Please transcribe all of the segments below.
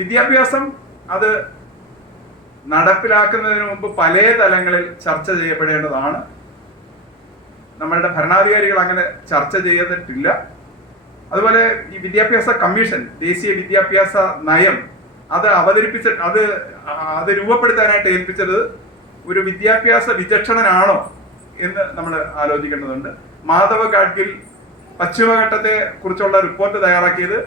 വിദ്യാഭ്യാസം അത് നടപ്പിലാക്കുന്നതിന് മുമ്പ് പല തലങ്ങളിൽ ചർച്ച ചെയ്യപ്പെടേണ്ടതാണ്. നമ്മളുടെ ഭരണാധികാരികൾ അങ്ങനെ ചർച്ച ചെയ്തിട്ടില്ല. അതുപോലെ ഈ വിദ്യാഭ്യാസ കമ്മീഷൻ, ദേശീയ വിദ്യാഭ്യാസ നയം അത് അത് രൂപപ്പെടുത്താനായിട്ട് ഏൽപ്പിച്ചത് ഒരു വിദ്യാഭ്യാസ വിചക്ഷണനാണോ എന്ന് നമ്മൾ ആലോചിക്കേണ്ടതുണ്ട്. മാധവ് ഗാഡ്ഗിൽ പശ്ചിമഘട്ടത്തെ കുറിച്ചുള്ള റിപ്പോർട്ട് തയ്യാറാക്കിയത്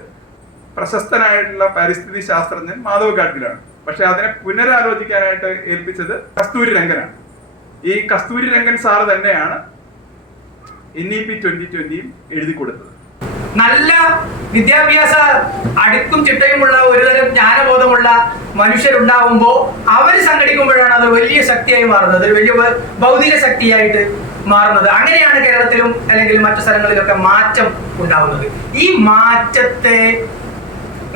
പ്രശസ്തനായിട്ടുള്ള പരിസ്ഥിതി ശാസ്ത്രജ്ഞൻ മാധവ് ഗാഡ്ഗിലാണ്. പക്ഷെ അതിനെ പുനരാലോചിക്കാനായിട്ട് ഏൽപ്പിച്ചത് കസ്തൂരി രംഗനാണ്. ഈ കസ്തൂരി രംഗൻ സാറ് തന്നെയാണ് NEP 2020 എഴുതി കൊടുത്തത്. നല്ല വിദ്യാഭ്യാസ അടുക്കും ചിട്ടയുമുള്ള ഒരുതരം ജ്ഞാനബോധമുള്ള മനുഷ്യരുണ്ടാവുമ്പോൾ അവർ സംഘടിക്കുമ്പോഴാണ് അത് വലിയ ശക്തിയായി മാറുന്നത്, ഒരു വലിയ ഭൗതിക ശക്തിയായിട്ട് മാറുന്നത്. അങ്ങനെയാണ് കേരളത്തിലും അല്ലെങ്കിൽ മറ്റു സ്ഥലങ്ങളിലൊക്കെ മാറ്റം ഉണ്ടാവുന്നത്. ഈ മാറ്റത്തെ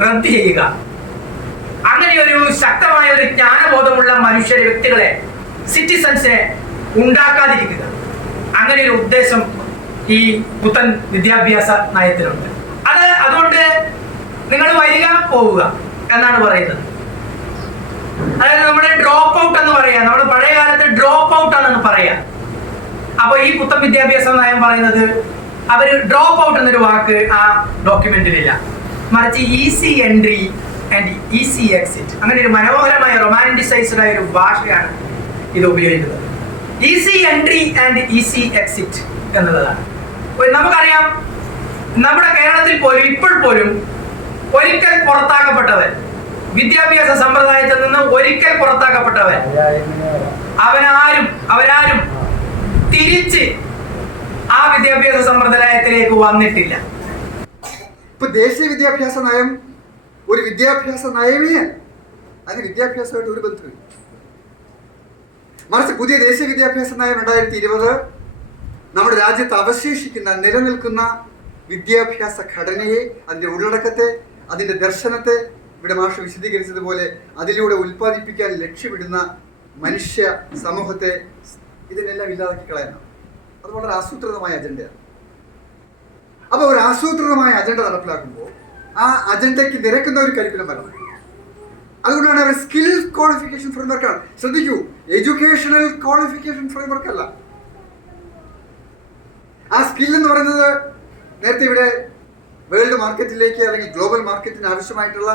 റദ്ദ് ചെയ്യുക, അങ്ങനെ ഒരു ശക്തമായ ഒരു ജ്ഞാനബോധമുള്ള മനുഷ്യരെ, വ്യക്തികളെ, സിറ്റിസൺസിനെ ഉണ്ടാക്കാതിരിക്കുക, അങ്ങനെ ഒരു ഉദ്ദേശം ഈ പുത്തൻ വിദ്യാഭ്യാസ നയത്തിലുണ്ട്. അതുകൊണ്ട് നിങ്ങൾ വരിക പോവുക എന്നാണ് പറയുന്നത്. അതായത് നമ്മുടെ ഡ്രോപ്പ് ഔട്ട് എന്ന് പറയാം, നമ്മുടെ പഴയ കാലത്ത് ഡ്രോപ്പ് ഔട്ട് ആണെന്ന് പറയാം. അപ്പൊ ഈ പുത്തൻ വിദ്യാഭ്യാസ നയം പറയുന്നത് അവര് ഡ്രോപ്പ് ഔട്ട് എന്നൊരു വാക്ക് ആ ഡോക്യുമെന്റിലില്ല, മറിച്ച് easy entry and easy exit, അങ്ങനെ ഒരു മനോഹരമായ റൊമാൻറ്റിസൈസ്ഡ് ആയ ഒരു ഭാഷയാണ് ഇത് ഉപയോഗിക്കുന്നത്. Easy entry and easy exit എന്നുള്ളതാണ്. നമുക്കറിയാം, നമ്മുടെ കേരളത്തിൽ പോലും ഇപ്പോൾ പോലും ഒരിക്കൽ പുറത്താക്കപ്പെട്ടവൻ, വിദ്യാഭ്യാസ സമ്പ്രദായത്തിൽ നിന്ന് ഒരിക്കൽ പുറത്താക്കപ്പെട്ടവൻ, അവരാരും തിരിച്ച് ആ വിദ്യാഭ്യാസ സമ്പ്രദായത്തിലേക്ക് വന്നിട്ടില്ല. ഇപ്പൊ ദേശീയ വിദ്യാഭ്യാസ നയം ഒരു വിദ്യാഭ്യാസ നയമേ അല്ല, അതിന് വിദ്യാഭ്യാസമായിട്ട് ഒരു ബന്ധമില്ല. മറിച്ച് പുതിയ ദേശീയ വിദ്യാഭ്യാസ നയം 2020 നമ്മുടെ രാജ്യത്ത് അവശേഷിക്കുന്ന നിലനിൽക്കുന്ന വിദ്യാഭ്യാസ ഘടനയെ, അതിൻ്റെ ഉള്ളടക്കത്തെ, അതിൻ്റെ ദർശനത്തെ, ഇവിടെ മാഷ് വിശദീകരിച്ചതുപോലെ അതിലൂടെ ഉൽപ്പാദിപ്പിക്കാൻ ലക്ഷ്യമിടുന്ന മനുഷ്യ സമൂഹത്തെ, ഇതിനെല്ലാം ഇല്ലാതാക്കി കളയാനാണ്. അത് വളരെ ആസൂത്രിതമായ അജണ്ടയാണ്. അപ്പോൾ ഒരു ആസൂത്രിതമായ അജണ്ട നടപ്പിലാക്കുമ്പോൾ ആ അജണ്ടയ്ക്ക് നിരക്കുന്ന ഒരു കരിക്കുലം വരണം. അതുകൊണ്ടാണ് അവർ സ്കിൽ ക്വാളിഫിക്കേഷൻ ഫ്രെയിംവർക്കാണ്. ശ്രദ്ധിക്കൂ, എഡ്യൂക്കേഷണൽ ക്വാളിഫിക്കേഷൻ ഫ്രെയിംവർക്ക് അല്ല. ആ സ്കിൽ എന്ന് പറയുന്നത് നേരത്തെ ഇവിടെ വേൾഡ് മാർക്കറ്റിലേക്ക് അല്ലെങ്കിൽ ഗ്ലോബൽ മാർക്കറ്റിന് ആവശ്യമായിട്ടുള്ള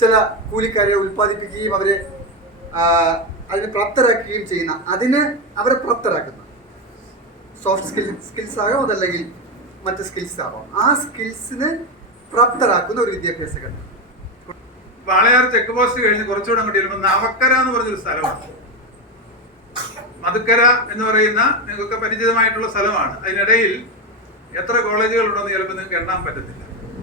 ചില കൂലിക്കാരെ ഉൽപ്പാദിപ്പിക്കുകയും അവരെ അതിന് പ്രാപ്തരാക്കുകയും ചെയ്യുന്ന, അതിന് അവരെ പ്രാപ്തരാക്കുന്ന സോഫ്റ്റ് സ്കിൽസ് ആകാം, അതല്ലെങ്കിൽ മറ്റ് സ്കിൽസ് ആവാം. ആ സ്കിൽസിന് പ്രാപ്തരാക്കുന്ന ഒരു വിദ്യാഭ്യാസ ഘടന. വാളയാർ ചെക്ക് പോസ്റ്റ് കഴിഞ്ഞ് കുറച്ചുകൂടെ അങ്ങോട്ട് ചെല്ലുമ്പോൾ നവക്കര എന്ന് പറഞ്ഞൊരു സ്ഥലമാണ്. മധുക്കര എന്ന് പറയുന്ന നിങ്ങൾക്ക് പരിചിതമായിട്ടുള്ള സ്ഥലമാണ്. അതിനിടയിൽ എത്ര കോളേജുകൾ ഉണ്ടെന്ന് ചിലപ്പോൾ നിങ്ങൾക്ക് എണ്ണാൻ പറ്റത്തില്ല.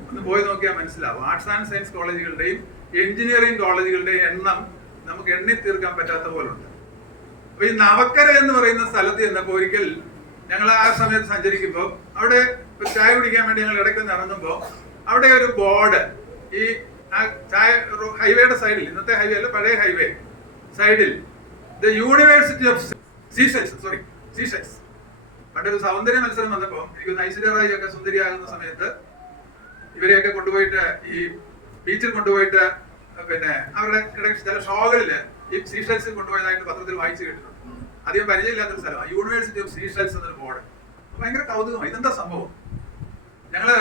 ഒന്ന് പോയി നോക്കിയാൽ മനസ്സിലാവും. ആർട്സ് ആൻഡ് സയൻസ് കോളേജുകളുടെയും എഞ്ചിനീയറിംഗ് കോളേജുകളുടെയും എണ്ണം നമുക്ക് എണ്ണി തീർക്കാൻ പറ്റാത്ത പോലെ ഉണ്ട്. അപ്പൊ ഈ നവക്കര എന്ന് പറയുന്ന സ്ഥലത്ത് ചെന്നപ്പോൾ ഒരിക്കൽ ഞങ്ങൾ ആ സമയത്ത് സഞ്ചരിക്കുമ്പോൾ അവിടെ ഒരു ചായ കുടിക്കാൻ വേണ്ടി ഞങ്ങൾ ഇടയ്ക്കൊന്ന് ഇറങ്ങുമ്പോൾ അവിടെ ഒരു ബോർഡ്, ഈ ചായ ഹൈവേയുടെ സൈഡിൽ, ഇന്നത്തെ ഹൈവേ അല്ല പഴയ ഹൈവേ സൈഡിൽ, ദ യൂണിവേഴ്സിറ്റി ഓഫ് സീഷെൽസ്. പണ്ടൊരു സൗന്ദര്യ മത്സരം വന്നപ്പോൾ എനിക്ക് ഐശ്വര്യറായി ഒക്കെ സുന്ദരിയാകുന്ന സമയത്ത് ഇവരെയൊക്കെ കൊണ്ടുപോയിട്ട് ഈ ബീച്ചിൽ കൊണ്ടുപോയിട്ട് പിന്നെ അവരുടെ ചില ഷോകളില് ഈ സീഷെൽസിൽ കൊണ്ടുപോയതായിട്ട് പത്രത്തിൽ വായിച്ചു കേട്ടിട്ടുണ്ട്. അധികം പരിചയമില്ലാത്തൊരു സ്ഥലമാണ് യൂണിവേഴ്സിറ്റി ഓഫ് സീഷെൽസ് എന്നൊരു ബോർഡ്. ഭയങ്കര കൗതുകമായി, ഇതെന്താ സംഭവം. ഞങ്ങള്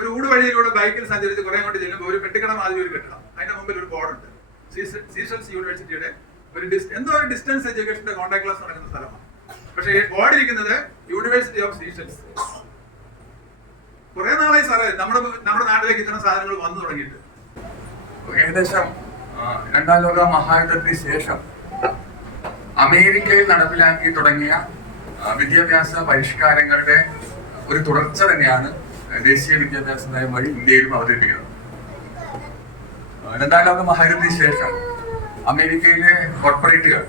ഒരു ഊട് വഴിയിലൂടെ ബൈക്കിൽ സഞ്ചരിച്ച് കുറെ കൊണ്ട് ചെല്ലുമ്പോൾ ഒരു പെട്ടിക്കട മാതിരി ഒരു കെട്ടിടം, അതിന്റെ മുമ്പിൽ ഒരു ബോർഡുണ്ട്, സീഷെൽസ് യൂണിവേഴ്സിറ്റിയുടെ എന്തോ ഒരു ഡിസ്റ്റൻസ് എഡ്യൂക്കേഷന്റെ കോൺടാക്ട് ക്ലാസ് നടക്കുന്ന സ്ഥലമാണ്. പക്ഷേ ബോർഡ് ഇരിക്കുന്നത് യൂണിവേഴ്സിറ്റി ഓഫ് സീഷെൽസ്. കുറെ നാളായി സാറേ നമ്മുടെ നാട്ടിലേക്ക് ഇത്തരം സാധനങ്ങൾ വന്നു തുടങ്ങിയിട്ട്. ഏകദേശം 2ാം ലോക മഹായുദ്ധത്തിന് ശേഷം അമേരിക്കയിൽ നടപ്പിലാക്കി തുടങ്ങിയ വിദ്യാഭ്യാസ പരിഷ്കാരങ്ങളുടെ ഒരു തുടർച്ച തന്നെയാണ് ദേശീയ വിദ്യാഭ്യാസ നയം വഴി ഇന്ത്യയിലും അവതരിപ്പിക്കുന്നത്. 2ാം ലോക മഹായുദ്ധത്തിന് ശേഷം അമേരിക്കയിലെ കോർപ്പറേറ്റുകൾ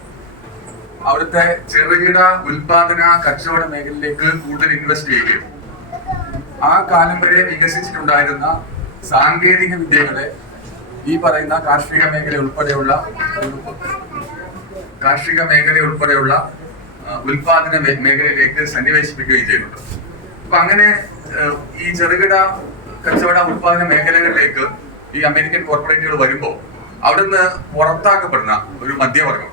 അവിടുത്തെ ചെറുകിട ഉൽപാദന കച്ചവട മേഖലയിലേക്ക് കൂടുതൽ ഇൻവെസ്റ്റ് ചെയ്യുകയും ആ കാലം വരെ വികസിച്ചിട്ടുണ്ടായിരുന്ന സാങ്കേതിക വിദ്യകളെ ഈ പറയുന്ന കാർഷിക മേഖല ഉൾപ്പെടെയുള്ള ഉൽപാദന മേഖലയിലേക്ക് സന്നിവേശിപ്പിക്കുകയും ചെയ്യുന്നുണ്ട്. അപ്പൊ അങ്ങനെ ഈ ചെറുകിട കച്ചവട ഉൽപാദന മേഖലകളിലേക്ക് ഈ അമേരിക്കൻ കോർപ്പറേറ്റുകൾ വരുമ്പോൾ അവിടുന്ന് പുറത്താക്കപ്പെടുന്ന ഒരു മധ്യവർഗം,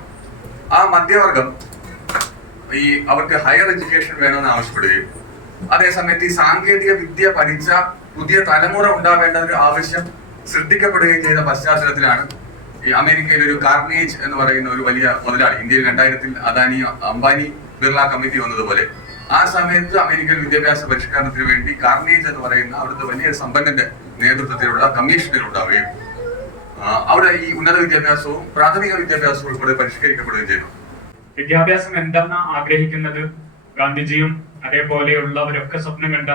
ആ മധ്യവർഗം ഈ അവർക്ക് ഹയർ എഡ്യൂക്കേഷൻ വേണമെന്ന് ആവശ്യപ്പെടുകയും അതേസമയത്ത് ഈ സാങ്കേതിക വിദ്യ പഠിച്ച പുതിയ തലമുറ ഉണ്ടാവേണ്ട ഒരു ആവശ്യം ശ്രദ്ധിക്കപ്പെടുകയും ചെയ്ത പശ്ചാത്തലത്തിലാണ് ഈ അമേരിക്കയിൽ ഒരു കാർണേജ് എന്ന് പറയുന്ന ഒരു വലിയ മുതലാളി, ഇന്ത്യയിൽ 2000 അദാനി അംബാനി ബിർള കമ്മിറ്റി വന്നതുപോലെ ആ സമയത്ത് അമേരിക്കൻ വിദ്യാഭ്യാസ പരിഷ്കരണത്തിന് വേണ്ടി കാർണേജ് എന്ന് പറയുന്ന അവിടുത്തെ വലിയ സമ്പന്നന്റെ നേതൃത്വത്തിലുള്ള കമ്മീഷനുകൾ ഉണ്ടാവുകയും അവിടെ ഈ ഉന്നത വിദ്യാഭ്യാസവും പ്രാഥമിക വിദ്യാഭ്യാസവും ഉൾപ്പെടെ പരിഷ്കരിക്കപ്പെടുകയും ചെയ്യുന്നു. വിദ്യാഭ്യാസം എന്താണ് ആഗ്രഹിക്കുന്നത് ഗാന്ധിജിയും അതേപോലെയുള്ളവരൊക്കെ സ്വപ്നം കണ്ട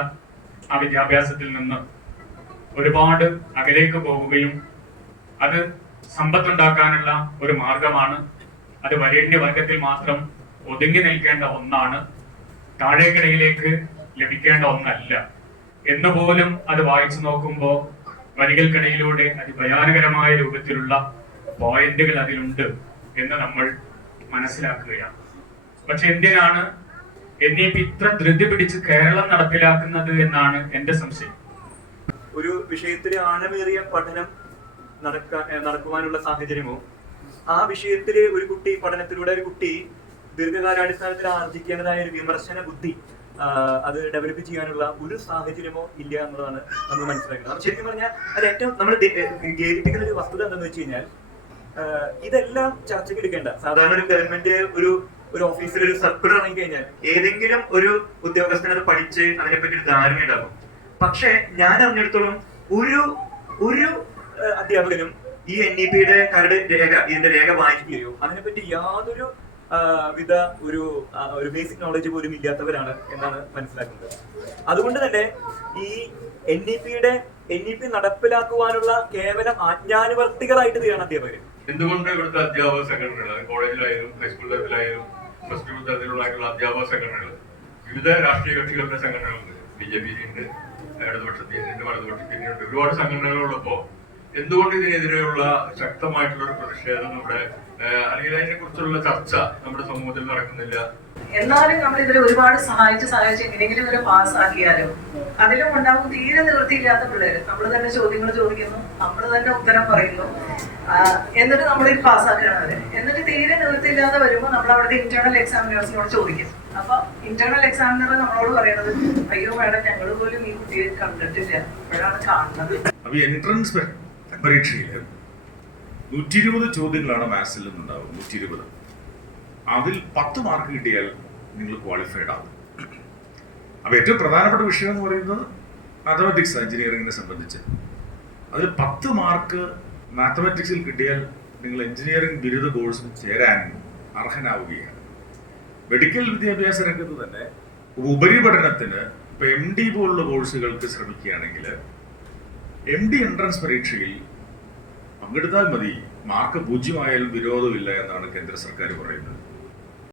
ആ വിദ്യാഭ്യാസത്തിൽ നിന്ന് ഒരുപാട് അകലേക്ക് പോകുകയും അത് സമ്പത്തുണ്ടാക്കാനുള്ള ഒരു മാർഗമാണ്, അത് വരേണ്യവർഗത്തിൽ മാത്രം ഒതുങ്ങി നിൽക്കേണ്ട ഒന്നാണ്, താഴേക്കിടയിലേക്ക് ലഭിക്കേണ്ട ഒന്നല്ല എന്നുപോലും അത് വായിച്ചു നോക്കുമ്പോൾ വരികൾക്കിടയിലൂടെ അതിഭയാനകരമായ രൂപത്തിലുള്ള പോയിന്റുകൾ അതിലുണ്ട് എന്ന് നമ്മൾ മനസ്സിലാക്കുകയാണ്. പക്ഷെ എന്തിനാണ് NEP ഇത്ര ധൃതി പിടിച്ച് കേരളം നടപ്പിലാക്കുന്നത് എന്നാണ് എന്റെ സംശയം. ഒരു വിഷയത്തിൽ ആഴമേറിയ പഠനം നടക്കുവാനുള്ള സാഹചര്യമോ ആ വിഷയത്തിൽ ഒരു കുട്ടി പഠനത്തിലൂടെ ഒരു കുട്ടി ദീർഘകാലാടിസ്ഥാനത്തിൽ ആർജിക്കേണ്ടതായ ഒരു വിമർശന ബുദ്ധി അത് ഡെവലപ്പ് ചെയ്യാനുള്ള ഒരു സാഹചര്യമോ ഇല്ല എന്നുള്ളതാണ് നമ്മൾ മനസ്സിലാക്കുന്നത്. ശരിക്കും പറഞ്ഞാൽ അത് ഏറ്റവും നമ്മൾ ഖേദിപ്പിക്കുന്ന ഒരു വസ്തുത എന്താണെന്ന് വെച്ച് കഴിഞ്ഞാൽ ഇതെല്ലാം ചർച്ചയ്ക്ക് എടുക്കേണ്ട സാധാരണ ഒരു ഗവൺമെന്റ് ഒരു ഓഫീസിൽ ഒരു സർക്കുലർ ഇറങ്ങി കഴിഞ്ഞാൽ ഏതെങ്കിലും ഒരു ഉദ്യോഗസ്ഥൻ അത് പഠിച്ച് അതിനെപ്പറ്റി ഒരു ധാരണ ഉണ്ടാകും. പക്ഷെ ഞാൻ അറിഞ്ഞിടത്തോളം ഒരു അധ്യാപകനും ഈ NEP-യുടെ കരട് രേഖ ഇതിന്റെ രേഖ വായിക്കുകയോ അതിനെപ്പറ്റി യാതൊരു വിധ ഒരു ബേസിക് നോളജ് പോലും ഇല്ലാത്തവരാണ് എന്നാണ് മനസ്സിലാക്കുന്നത്. അതുകൊണ്ട് തന്നെ ഈ NEP നടപ്പിലാക്കുവാനുള്ള കേവലം ആജ്ഞാനുവർത്തികളായിട്ട് തീരാണ് അധ്യാപകർ. എന്തുകൊണ്ട് ഇവിടുത്തെ അധ്യാപക സംഘടനകൾ കോളേജിലായാലും ഹൈസ്കൂൾ തലത്തിലായാലും പ്ലസ് ടു തലത്തിലുള്ള അധ്യാപക സംഘടനകൾ വിവിധ രാഷ്ട്രീയ കക്ഷികളുടെ സംഘടനകളുണ്ട്, BJP ഉണ്ട്, ഇടതുപക്ഷത്തിനുണ്ട്, വലതുപക്ഷത്തിനുണ്ട്, ഒരുപാട് സംഘടനകളുള്ളപ്പോ എന്തുകൊണ്ട് ഇതിനെതിരെയുള്ള ശക്തമായിട്ടുള്ള ഒരു പ്രതിഷേധം നമ്മുടെ അല്ലെങ്കിൽ അതിനെ കുറിച്ചുള്ള ചർച്ച നമ്മുടെ സമൂഹത്തിൽ നടക്കുന്നില്ല? എന്നാലും നമ്മൾ ഇതിൽ ഒരുപാട് സഹായിച്ച് എങ്ങനെയെങ്കിലും ഇവരെ പാസ്സാക്കിയാലും അതിലും ഉണ്ടാവും തീരെ നിവൃത്തിയില്ലാത്ത പിള്ളേര്. നമ്മൾ തന്നെ ചോദ്യങ്ങൾ ചോദിക്കുന്നു, നമ്മൾ തന്നെ ഉത്തരം പറയുന്നു, എന്നിട്ട് നമ്മൾ ഇത് പാസ്സാക്കണം അവരെ. എന്നിട്ട് തീരെ നിവൃത്തിയില്ലാതെ വരുമ്പോൾ നമ്മൾ അവിടുത്തെ ഇന്റേണൽ എക്സാമിനേഴ്സിനോട് ചോദിക്കും. അപ്പൊ ഇന്റേണൽ എക്സാമിനർ നമ്മളോട് പറയണത് അയ്യോ മേഡം ഞങ്ങൾ പോലും ഈ കുട്ടിയെ കണ്ടിട്ടില്ല, ഇപ്പോഴാണ് കാണുന്നത്. അപ്പൊ എൻട്രൻസ് പരീക്ഷയിൽ 120 ചോദ്യങ്ങളാണ് മാത്സിൽ നിന്നുണ്ടാവും. 120 അതിൽ 10 മാർക്ക് കിട്ടിയാൽ നിങ്ങൾ ക്വാളിഫൈഡ് ആകും. അപ്പൊ ഏറ്റവും പ്രധാനപ്പെട്ട വിഷയം എന്ന് പറയുന്നത് മാത്തമാറ്റിക്സ്, എഞ്ചിനീയറിംഗിനെ സംബന്ധിച്ച് അതിൽ 10 മാർക്ക് മാത്തമാറ്റിക്സിൽ കിട്ടിയാൽ നിങ്ങൾ എഞ്ചിനീയറിംഗ് ബിരുദ കോഴ്സിൽ ചേരാൻ അർഹനാവുകയാണ്. മെഡിക്കൽ വിദ്യാഭ്യാസ രംഗത്ത് തന്നെ ഉപരിപഠനത്തിന് ഇപ്പൊ MD പോലുള്ള കോഴ്സുകൾക്ക് ശ്രമിക്കുകയാണെങ്കിൽ MD എൻട്രൻസ് പരീക്ഷയിൽ പങ്കെടുത്താൽ മതി, മാർക്ക് 0 ആയാലും വിരോധമില്ല എന്നാണ് കേന്ദ്ര സർക്കാർ പറയുന്നത്.